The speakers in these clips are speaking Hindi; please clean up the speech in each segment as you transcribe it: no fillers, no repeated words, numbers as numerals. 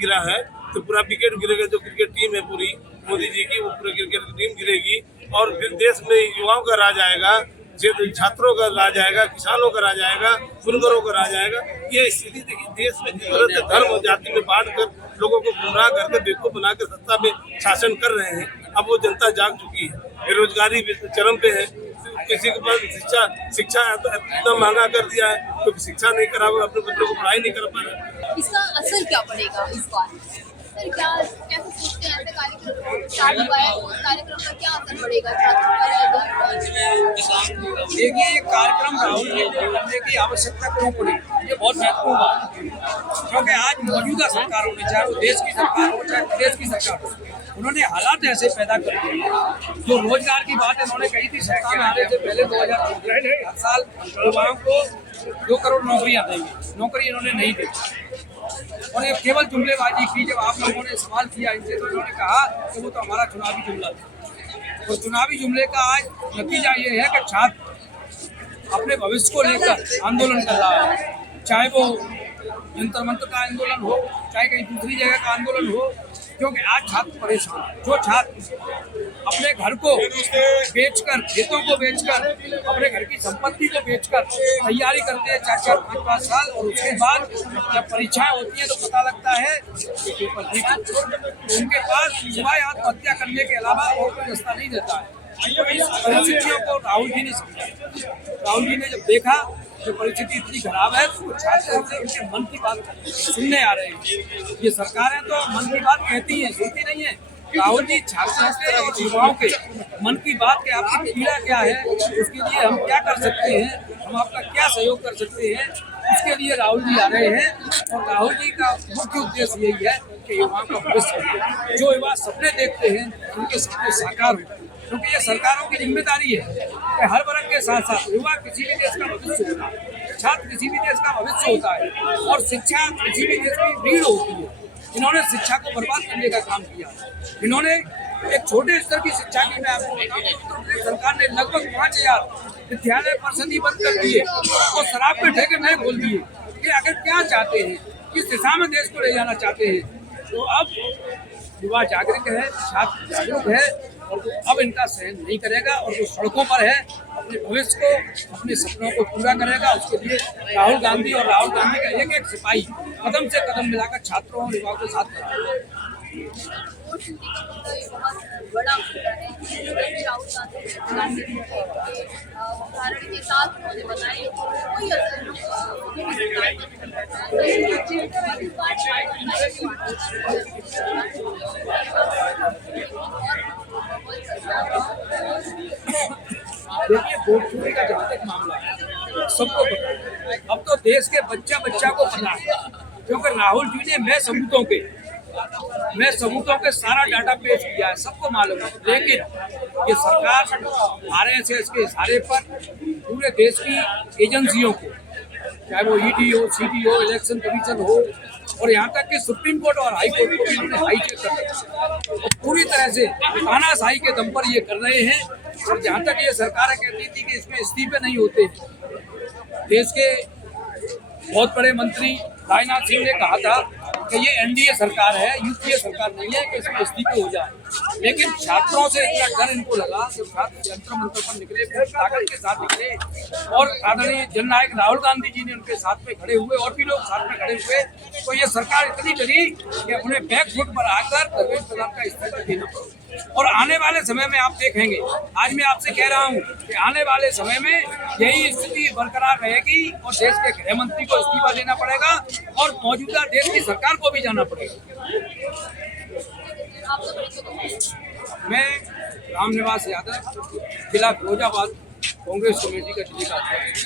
गिरा है तो पूरा विकेट गिरेगा। जो क्रिकेट टीम है पूरी मोदी जी की, वो पूरी क्रिकेट टीम गिरेगी और फिर देश में युवाओं का राज आएगा, छात्रों का राज आएगा, किसानों का राज आएगा, बुनकरों का राज आएगा। ये स्थिति देखिए, देश में जिस तरह से धर्म और जाति में बांट कर लोगों को गुमराह करके बेवकूफ बनाकर सत्ता में शासन कर रहे हैं। अब वो जनता जाग चुकी है, बेरोजगारी चरम पे है, किसी के पास शिक्षा इतना महंगा कर दिया है तो शिक्षा नहीं करा, अपने बच्चों को पढ़ाई नहीं कर पा रहे। इसका असर क्या पड़ेगा इस बार? सर क्या कैसे सोचते हैं, ऐसे कार्यक्रम स्टार्ट हुआ है, उस कार्यक्रम का क्या असर पड़ेगा छात्रों पर? देखिए, ये कार्यक्रम राहुल जी को करने की आवश्यकता क्यों पड़ी, ये बहुत महत्वपूर्ण बात है। क्योंकि आज मौजूदा सरकार होनी, चाहे वो देश की सरकार हो चाहे प्रदेश की सरकार हो, उन्होंने हालात ऐसे पैदा कर दिए। जो रोजगार की बात इन्होंने कही थी सत्ता में आने से पहले 2014 हर साल युवाओं को 2 करोड़ नौकरियां देंगे, नौकरी इन्होंने नहीं दी। और ये केवल जुमलेबाजी की। जब आप लोगों ने सवाल किया इनसे तो इन्होंने कहा कि वो तो हमारा चुनावी जुमला था। और चुनावी जुमले का आज नतीजा ये है कि छात्र अपने भविष्य को लेकर आंदोलन कर रहा है, चाहे वो जंतर मंतर का आंदोलन हो, चाहे कहीं दूसरी जगह का आंदोलन हो। क्योंकि आज छात्र परेशान हैं। जो छात्र अपने घर को बेचकर, खेतों को बेचकर, अपने घर की संपत्ति को बेचकर तैयारी करते हैं 4-4, 5-5 साल, और उसके बाद जब परीक्षाएं होती हैं तो पता लगता है कि पेपर लीक, तो उनके पास सिवाय आत्महत्या करने के अलावा और कोई रास्ता नहीं रहता है। तो इस परिस्थितियों को राहुल जी ने समझा। राहुल जी ने जब देखा कि परिस्थिति इतनी खराब है तो छात्रों से उनके मन की बात सुनने आ रहे हैं। ये सरकारें तो मन की बात कहती हैं, सुनती नहीं है। राहुल जी छात्रों के और युवाओं के मन की बात के आपकी पीड़ा क्या है, उसके लिए हम क्या कर सकते हैं, हम आपका क्या सहयोग कर सकते हैं, उसके लिए राहुल जी आ रहे हैं। और राहुल जी का मुख्य उद्देश्य यही है कि युवाओं का भविष्य, जो युवा सपने देखते हैं उनके सपने साकार हो। क्योंकि ये सरकारों की जिम्मेदारी है कि हर वर्ग के साथ साथ युवा किसी भी देश का भविष्य होता है, छात्र किसी भी देश का भविष्य होता है, और शिक्षा किसी भी देश की रीढ़ होती है। इन्होंने शिक्षा को बर्बाद करने का काम किया। इन्होंने एक छोटे स्तर की शिक्षा की, मैं आपको बताऊं, उत्तर प्रदेश सरकार ने लगभग 5000 विद्यालय परिषद ही बंद कर दिए और शराब के ठेके नए खोल दिए। ये आखिर क्या चाहते हैं, किस दिशा में देश को ले जाना चाहते हैं? तो अब युवा जागरूक है, छात्र जागरूक है, और वो अब इनका सहन नहीं करेगा और वो सड़कों पर है, अपने भविष्य को, अपने सपनों को पूरा करेगा। उसके लिए राहुल गांधी और राहुल गांधी का एक एक सिपाही कदम से कदम मिलाकर छात्रों और युवाओं के साथ बड़ा राहुल गांधी उदाहरण के साथ उन्होंने बताया कोई देखिए, वोट चोरी का जहाँ तक मामला है सबको पता है। अब तो देश के बच्चा को पता है, क्योंकि राहुल जी ने मैं सबूतों के सारा डाटा पेश किया है, सबको मालूम है। लेकिन ये सरकार RSS के इशारे पर पूरे देश की एजेंसियों को, चाहे वो ED हो, CD हो, इलेक्शन कमीशन हो, और यहाँ तक कि सुप्रीम कोर्ट और हाई कोर्ट को भी उन्होंने हाईचेक कर रखा है। और पूरी तरह से तानाशाही के दम पर ये कर रहे हैं। और जहाँ तक ये सरकार कहती थी कि इसमें इस्तीफे नहीं होते, देश के बहुत बड़े मंत्री राजनाथ सिंह ने कहा था कि ये NDA सरकार है, UPA सरकार नहीं है कि इसमें इस्तीफे हो जाए। लेकिन छात्रों से इतना डर इनको लगा कि छात्र जंतर मंतर पर निकले, ताकत के साथ निकले, और आदरणीय जननायक राहुल गांधी जी ने उनके साथ में खड़े हुए, और भी लोग साथ में खड़े हुए। तो ये सरकार इतनी डरी कि उन्हें बैकफुट पर आकर धर्मेंद्र प्रधान का इस्तीफा देना पड़ा। और आने वाले समय में आप देखेंगे, आज मैं आपसे कह रहा हूँ कि आने वाले समय में यही स्थिति बरकरार रहेगी और देश के गृह मंत्री को इस्तीफा देना पड़ेगा और मौजूदा देश की सरकार को भी जाना पड़ेगा। मैं रामनिवास यादव, जिला फिरोजाबाद, कांग्रेस कमेटी का जिले का अध्यक्ष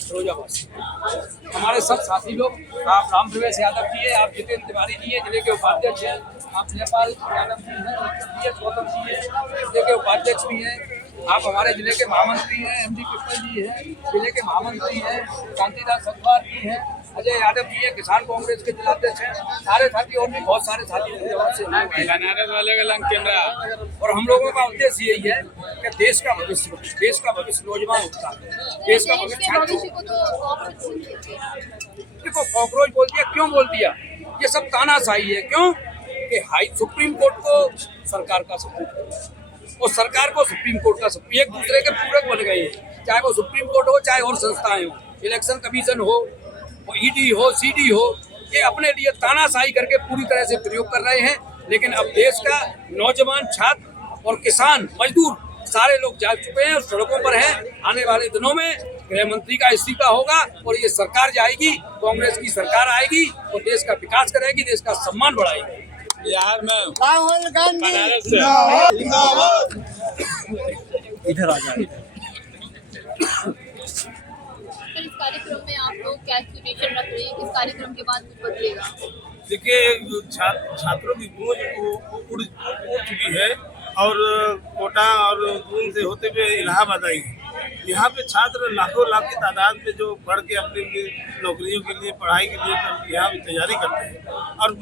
फिरोजाबाद से। हमारे सब साथी लोग, आप राम प्रवेश यादव जी है, आप जितेंद्र तिवारी जी है, जिले के उपाध्यक्ष हैं, आप नेपाल यादव जी हैं, गौतम जी है, जिले के उपाध्यक्ष भी हैं, आप हमारे जिले के महामंत्री हैं, MD पिप्पल जी हैं, जिले के महामंत्री हैं, कांतिदास सतवार जी हैं, अजय यादव जी है, किसान कांग्रेस के जिलाध्यक्ष हैं, सारे साथी और भी बहुत सारे साथी बनारस वाले का लंग कैमरा। और हम लोगों का उद्देश्य यही है कि देश का भविष्य नौजवान होता है, देश का भविष्य। देखो, कॉकरोच बोल दिया, क्यों बोल दिया? ये सब तानाशाही है। क्यों कि हाई सुप्रीम कोर्ट को सरकार का सपोर्ट और सरकार को सुप्रीम कोर्ट का सपोर्ट, एक दूसरे के पूरक बन गए हैं। चाहे वो सुप्रीम कोर्ट हो, चाहे और संस्थाएं हो, इलेक्शन कमीशन हो, ईडी हो, सीडी हो, ये अपने लिए तानाशाही करके पूरी तरह से प्रयोग कर रहे हैं। लेकिन अब देश का नौजवान, छात्र और किसान, मजदूर सारे लोग जाग चुके हैं और सड़कों पर हैं। आने वाले दिनों में गृह मंत्री का इस्तीफा होगा और ये सरकार जाएगी, कांग्रेस की सरकार आएगी और देश का विकास करेगी, देश का सम्मान बढ़ाएगी। बिहार में राहुल गांधी इधर आ जाए। सर, इस कार्यक्रम में आप लोग क्या एक्सपेक्टेशन रख रहे हैं? इस कार्यक्रम के बाद कुछ बदलेगा? देखिए, छात्रों की गूंज उड़ चुकी है और कोटा और दून से होते हुए इलाहाबाद आई है। यहाँ पे छात्र लाखों लाख की तादाद में जो पढ़ के अपने नौकरियों के लिए, पढ़ाई के लिए यहाँ भी तैयारी करते हैं। और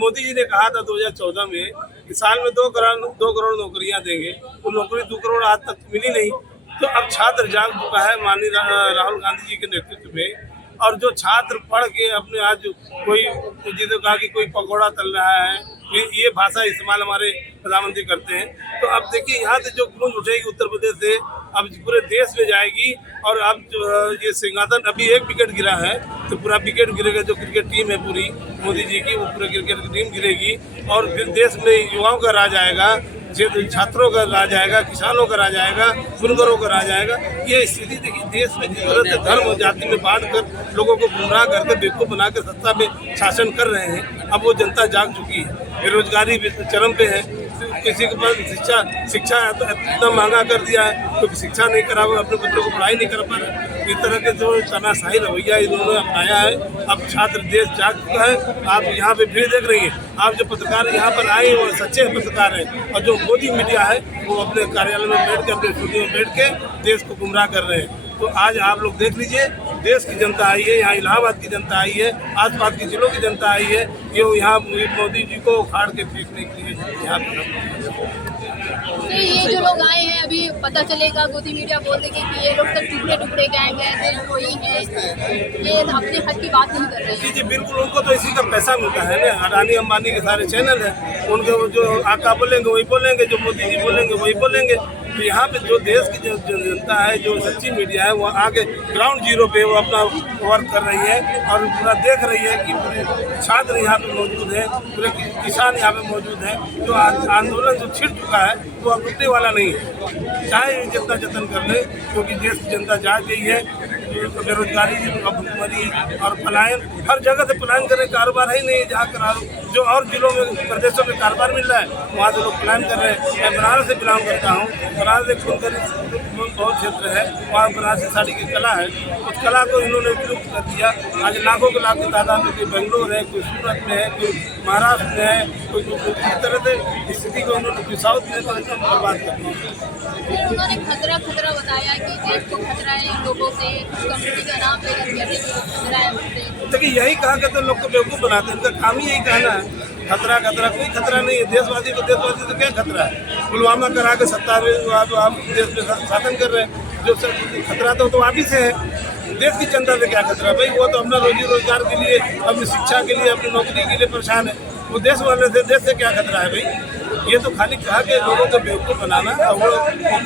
मोदी जी ने कहा था 2014 में कि साल में 2 करोड़ नौकरियाँ देंगे, तो नौकरी 2 करोड़ आज तक मिली नहीं। तो अब छात्र जाग चुका है माननीय राहुल गांधी जी के नेतृत्व में। और जो छात्र पढ़ के अपने आज कोई जिसे कहा कि कोई पकौड़ा तल रहा है, ये भाषा इस्तेमाल हमारे प्रधानमंत्री करते हैं। तो अब देखिए, यहाँ से जो गूंज उठेगी उत्तर प्रदेश से, अब पूरे देश में जाएगी। और अब ये सिंहासन, अभी एक विकेट गिरा है तो पूरा विकेट गिरेगा। जो क्रिकेट टीम है पूरी मोदी जी की, वो पूरे क्रिकेट की टीम गिरेगी। और फिर देश में युवाओं का राज आएगा, छात्रों का राज आएगा, किसानों का राज आएगा, बुनकरों का राज आएगा। ये स्थिति देखिए, देश में जिस तरह से धर्म और जाति में बांट कर लोगों को गुमराह करके बेवकूफ बना के सत्ता में शासन कर रहे हैं। अब वो जनता जाग चुकी है। बेरोजगारी चरम पे है। किसी के पास शिक्षा तो इतना महंगा कर दिया है, तो शिक्षा नहीं करा, अपने बच्चों को पढ़ाई नहीं कर पा रहे। इस तरह के जो तानाशाही रवैया इन्होंने अपनाया है, अब छात्र देश जाग चुका है। आप यहाँ पे भीड़ देख रही है। आप जो पत्रकार यहाँ पर आए वो सच्चे पत्रकार हैं, और जो मोदी मीडिया है वो अपने कार्यालय में बैठ के, अपने स्टूडियो में बैठ के देश को गुमराह कर रहे हैं। तो आज आप लोग देख लीजिए, देश की जनता आई है, यहाँ इलाहाबाद की जनता आई है, आसपास के जिलों की जनता आई है। ये यहाँ मोदी जी को उखाड़ के फेंकने के लिए यहाँ तो ये जो लोग आए हैं, अभी पता चलेगा, मोदी मीडिया बोल देगी कि ये लोग सब टुकड़े टुकड़े गैंग हैं, वही है, ये अपने हक की बात नहीं कर रहे हैं। जी बिल्कुल, उनको तो इसी का पैसा मिलता है ना। अडानी अंबानी के सारे चैनल हैं, उनके जो आका बोलेंगे वही बोलेंगे, जो मोदी जी बोलेंगे वही बोलेंगे। तो यहाँ पे जो देश की जो जनता है, जो सच्ची मीडिया है, वो आगे ग्राउंड जीरो पे वो अपना वर्क कर रही है और पूरा देख रही है कि पूरे छात्र यहाँ पे मौजूद है, पूरे किसान यहाँ पे मौजूद है। जो आंदोलन जो छिड़ चुका है वो अब रुकने वाला नहीं है, चाहे जितना जतन कर ले, क्योंकि देश की जनता जाग गई है। बेरोजगारी, भुखमरी और पलायन, हर जगह से पलायन करने कारोबार है ही नहीं। जहाँ जो और जिलों में, प्रदेशों में कारोबार मिल रहा है, वहाँ से लोग पलायन कर रहे हैं। मैं बनारस से बिलोंग करता हूँ। बनारस एक बहुत क्षेत्र है, वहाँ बनारसी साड़ी की कला है। उस कला को इन्होंने विलुप्त कर दिया। आज लाखों के लाख की तादाद में कोई बेंगलोर है, कोई सूरत में है, कोई महाराष्ट्र में है, कोई इस तरह से स्थिति को इन्होंने साउथ में तो एकदम बर्बाद कर दिया। उन्होंने खतरा बताया कि देश को खतरा है इन लोगों से, कंपनी का नाम लेकर कहते हैं खतरा है उनसे। देखिए, यही कहा करते लोग को बेवकूफ़ बनाते हैं। इनका काम ही यही कहना है, खतरा खतरा, कोई खतरा नहीं है। देशवासी को, देशवासी से क्या खतरा है? पुलवामा करा के 27 आप देश में शासन कर रहे हैं। जो खतरा तो आप ही से है। देश की जनता से क्या खतरा है भाई? वो तो अपना रोजी रोजगार के लिए, अपनी शिक्षा के लिए, अपनी नौकरी के लिए परेशान है। वो देश वाले से, देश से क्या खतरा है भाई? ये तो खाली कहा के लोगों को बेवकूफ़ बनाना, और वो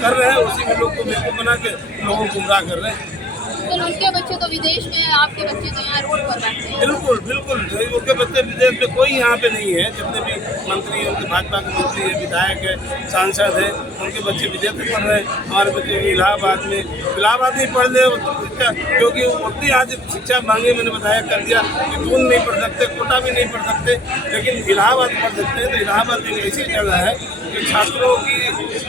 कर रहे हैं। उसी में लोग को बेवकूफ़ बना के लोगों को गुमराह कर रहे हैं। तो उनके बच्चे तो विदेश में है, आपके बच्चे तो यहाँ रोड पर बैठते हैं। बिल्कुल बिल्कुल, उनके बच्चे विदेश में, कोई यहाँ पे नहीं है। जितने भी मंत्री, उनके भाजपा के मंत्री है, विधायक है, सांसद है, उनके बच्चे विदेश में पढ़ रहे हैं। हमारे बच्चे इलाहाबाद में पढ़ ले, क्योंकि उतनी आज शिक्षा मांगे, मैंने बताया कर दिया कि दून नहीं पढ़ सकते, कोटा भी नहीं पढ़ सकते, लेकिन इलाहाबाद पढ़ सकते हैं। तो इलाहाबाद एक ऐसी जगह है कि छात्रों की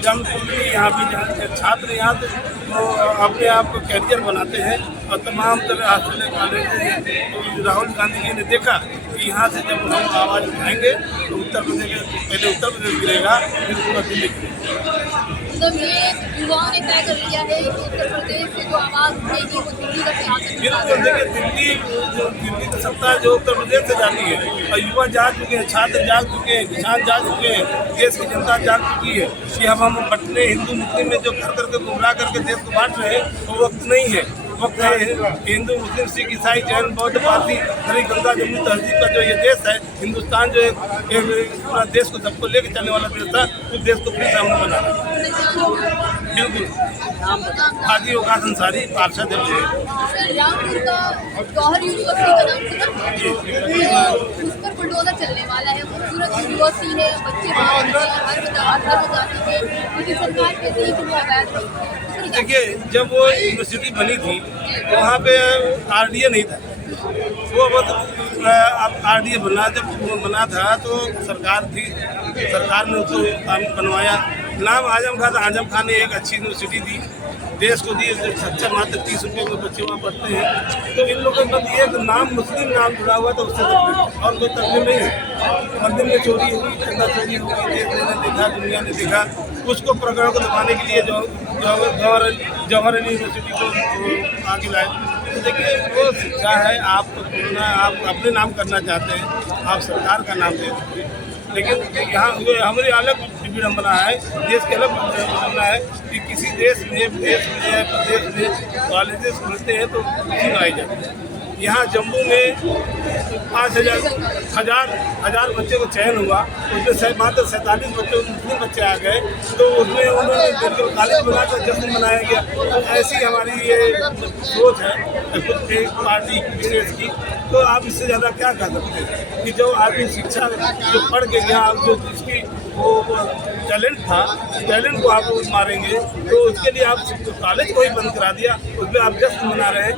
जमकुंडली यहाँ पे, छात्र यहाँ से तो अपने आप को कैरियर बनाते हैं। और तमाम तरह हासिल कॉलेज हैं। राहुल गांधी जी ने देखा कि यहाँ से जब हम आवाज़ उठाएंगे तो उत्तर प्रदेश, पहले उत्तर प्रदेश गिरेगा, फिर पूरा दिल्ली गिरेगा। मतलब ये युवाओं ने तय कर लिया है कि उत्तर प्रदेश से जो आवाज़ उठेगी वो दिल्ली का सियासत। बिल्कुल, देखिए, दिल्ली की सत्ता जो उत्तर प्रदेश से जाती है, और युवा जाग चुके हैं, छात्र जाग चुके हैं, किसान जाग चुके हैं, देश की जनता जाग चुकी है कि अब हम बटने हिंदू मुस्लिम में जो कर करके गुमराह करके देश को बांट रहे हैं, वो वक्त नहीं है। वक्त है हिंदू मुस्लिम सिख ईसाई जैन बौद्ध पारसी हरी गंगा जमुनी तहजीब का जो ये देश है हिंदुस्तान जो एक पूरा देश को सबको लेकर चलने वाला देश था उस देश को फिर सामने बनाना। बिल्कुल हाजी वकास अंसारी पार्षद है। रामपुर का गौहर यूनिवर्सिटी का नाम सुना? उस पर बुलडोजर चलने वाला है, खूबसूरत यूनिवर्सिटी है, बच्चे वहाँ पढ़ते हैं, हर जाति के, लेकिन सरकार कहती है कि वो अवैध। देखिए जब वो यूनिवर्सिटी बनी थी तो वहाँ पे आरडीए नहीं था, वो अब आरडीए बना जब बना था तो सरकार थी, सरकार ने उसको बनवाया। नाम आजम खान था, आजम खान ने एक अच्छी यूनिवर्सिटी दी, देश को दी, अच्छा मात्र 30 रुपये में बच्चे वहाँ पढ़ते हैं। तो इन लोगों के बस एक नाम मुस्लिम नाम जुड़ा हुआ तो उससे तकलीफ और कोई तकलीफ नहीं है। मंदिर में चोरी हुई, चंदा चोरी हुई, देश ने देखा, दुनिया ने देखा, उसको प्रकरण को दबाने के लिए जवाहर यूनिवर्सिटी को आगे लाए। तो देखिए वो शिक्षा है, आप अपने नाम करना चाहते हैं, आप सरकार का नाम देते हैं, लेकिन यहाँ हमारी अलग विडम्बना है, देश की अलग विडम्बना है कि किसी देश में विदेश में प्रदेश में कॉलेजेस खुलते हैं तो क्यों आई जाती है। यहाँ जम्मू में 5,000 बच्चे को चयन हुआ, उसमें मात्र 47 बच्चे मुस्लिम बच्चे आ गए, तो उसमें उन्होंने मेडिकल कॉलेज बनाकर जश्न मनाया गया। तो ऐसी हमारी ये सोच है एक पार्टी विशेष की। तो आप इससे ज़्यादा क्या कर सकते हैं कि जो आदमी शिक्षा जो पढ़ के गया, जो जिसकी वो टैलेंट था, टैलेंट को आप मारेंगे, तो उसके लिए आप कॉलेज को ही बंद करा दिया, उसमें आप जश्न मना रहे हैं।